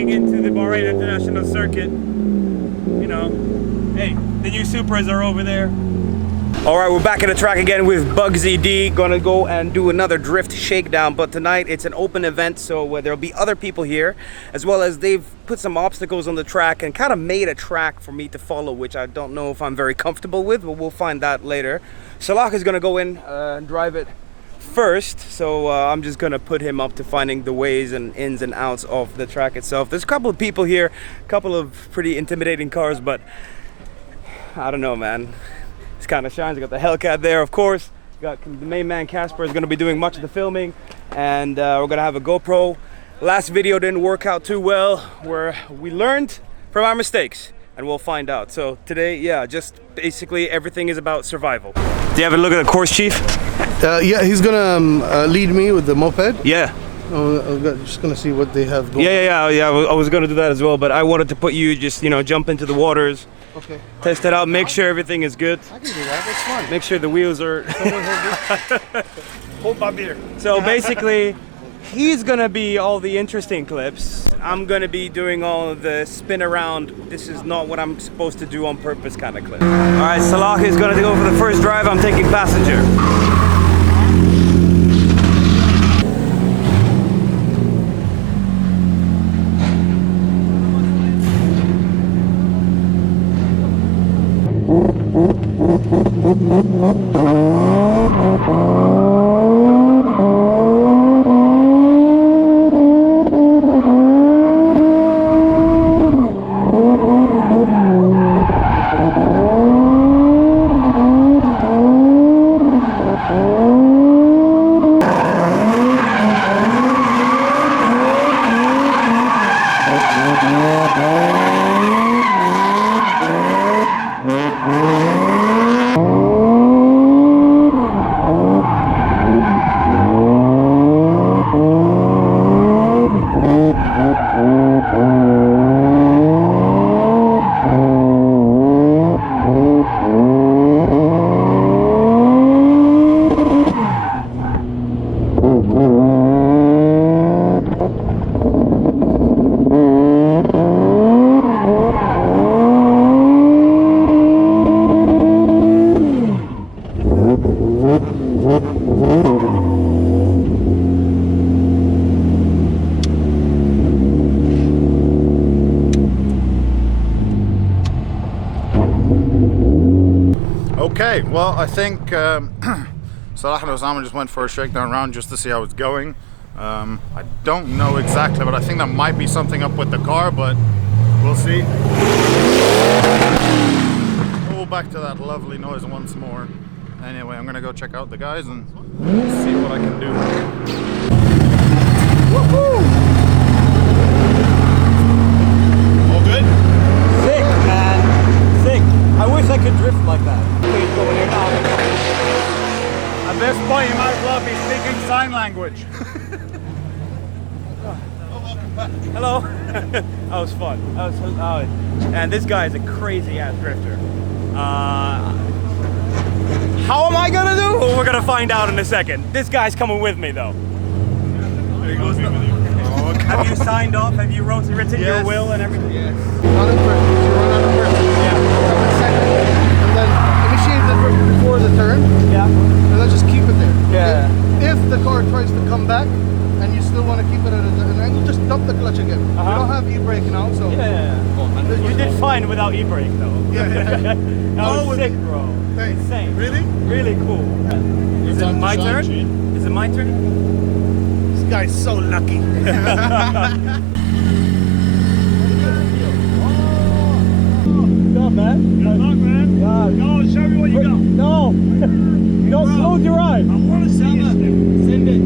getting into the Bahrain International Circuit. You know, hey, the new Supras are over there. All right, we're back at the track again with Bugzy D. Gonna go and do another drift shakedown, but tonight it's an open event, so there'll be other people here, as well as they've put some obstacles on the track and kind of made a track for me to follow, which I don't know if I'm very comfortable with, but we'll find that later. Salah is gonna go in and drive it first, so I'm just gonna put him up to finding the ways and ins and outs of the track itself. There's a couple of people here, a couple of pretty intimidating cars, but I don't know, man. It's kind of shines. I got the Hellcat there, of course. Got the main man Casper is going to be doing much of the filming, and we're going to have a GoPro. Last video didn't work out too well, where we learned from our mistakes, and we'll find out. So today, yeah, just basically everything is about survival. Do you have a look at the course chief? Yeah, he's gonna lead me with the moped. Yeah. I'm just gonna see what they have going. Yeah. I was gonna do that as well, but I wanted to put you just, you know, jump into the waters. Okay. Test it out, make sure everything is good. I can do that, that's fine. Make sure the wheels are... Hold my beer. So basically, he's gonna be all the interesting clips. I'm gonna be doing all of the spin around, this is not what I'm supposed to do on purpose kind of clip. All right, Salah is gonna go for the first drive, I'm taking passenger. Okay, well, I think Salah and Osama just went for a shakedown round just to see how it's going. I don't know exactly, but I think there might be something up with the car, but we'll see. We'll back to that lovely noise once more. Anyway, I'm gonna go check out the guys and see what I can do. Woohoo! All good? Sick, man, sick. I wish I could drift like that. Please go in here now. At this point, you might as well be speaking sign language. Hello. That was fun. And this guy is a crazy ass drifter. How am I gonna do? Well, we're gonna find out in a second. This guy's coming with me though. There he goes. Oh, have you signed off? Have you written your will and everything? Yes. Not in first. You run out of first. Yeah. And then initiate the drift before the turn. Yeah. And then just keep it there. Yeah. If the car tries to come back and you still want to keep it at an angle, just dump the clutch again. You don't have e-brake now, so. Yeah. You did fine without e-brake though. Yeah. That was sick, bro. Thanks. Insane. Really? Really cool. Is it my turn? Is it my turn? This guy's so lucky. What's up, man? Good luck, man. No, show me what you got. No. Don't close your eyes. I want to see you. Send it.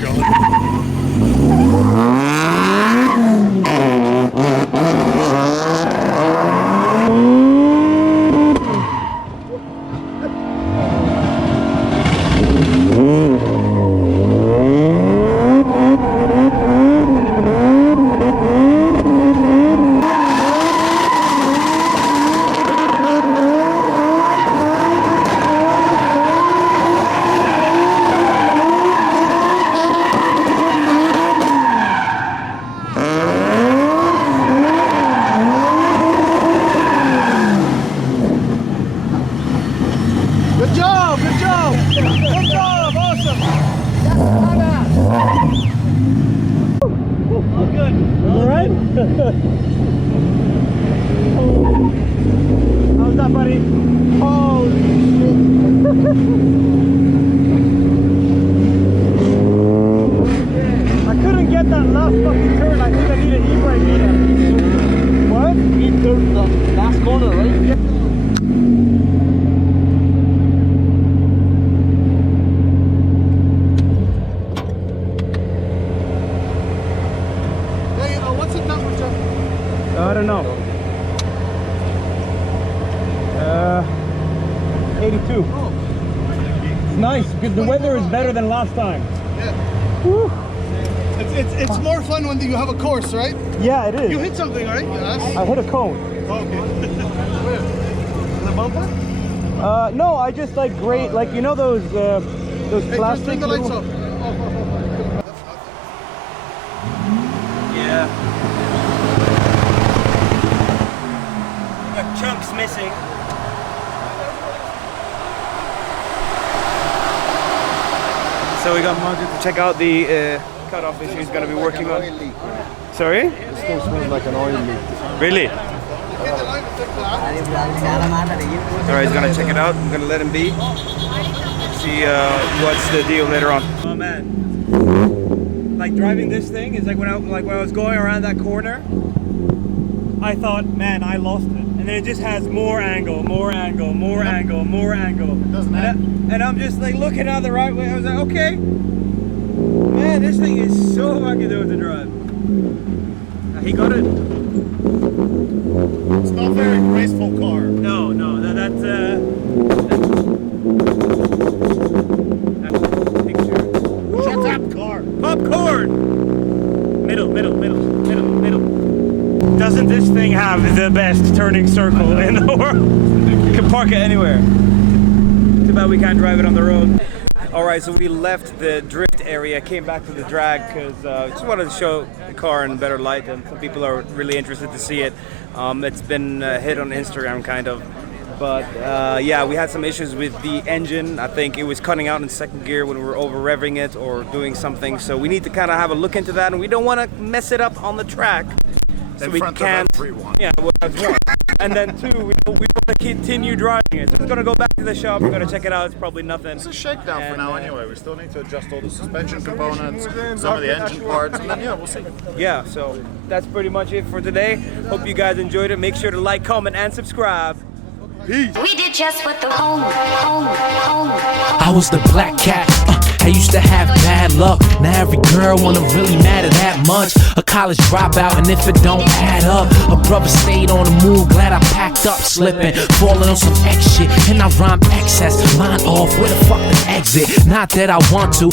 Good job, good job. Good job, awesome. All good. All right? How's that, buddy? Holy shit. I couldn't get that last fucking turn. I think I need an e-brake here. What? You need the last corner, right? Yeah. I don't know. 82. It's nice. Good. The weather is better than last time. Yeah. Woo. It's more fun when you have a course, right? Yeah, it is. You hit something, right? Yes. I hit a cone. Oh, okay. Where? The bumper? No, I just like great, like you know those Hey, plastic. turn the lights little... off. Yeah. Got chunks missing. So we got Margaret to check out the cutoff issue he's going to be working on. Sorry? It still smells like an oil leak. Really? Alright, he's going to check it out. I'm going to let him be. See what's the deal later on. Oh man. Like driving this thing is like when I was going around that corner, I thought, man, I lost it. And then it just has more angle, more angle, more angle, more angle. It doesn't and I'm just like looking out the right way. I was like, okay. Man, this thing is so fucking dope to drive. He got it. It's not a very graceful car. No, that's picture. Shut up, car. Popcorn! Middle. Doesn't this thing have the best turning circle in the world? You can park it anywhere. Too bad we can't drive it on the road. Alright, so we left the drift area, came back to the drag because just wanted to show the car in better light, and some people are really interested to see it. It's been hit on Instagram kind of. But yeah, we had some issues with the engine. I think it was cutting out in second gear when we were over revving it or doing something. So we need to kind of have a look into that, and we don't want to mess it up on the track. So In we front can't. of everyone. Yeah, well, that's one. And then two, we want to continue driving it. So we're gonna go back to the shop. We're gonna check it out. It's probably nothing. It's a shakedown for And, now anyway. We still need to adjust all the suspension components, some of the engine parts, and then yeah, we'll see. Yeah, so that's pretty much it for today. Hope you guys enjoyed it. Make sure to like, comment, and subscribe. Peace. We did just what the home. I was the black cat. I used to have bad luck. Now every girl wanna really matter that much. A college dropout, and if it don't add up, a brother stayed on the move. Glad I packed up, slipping, falling on some X shit, and I rhyme excess. Line off, where the fuck the exit? Not that I want to,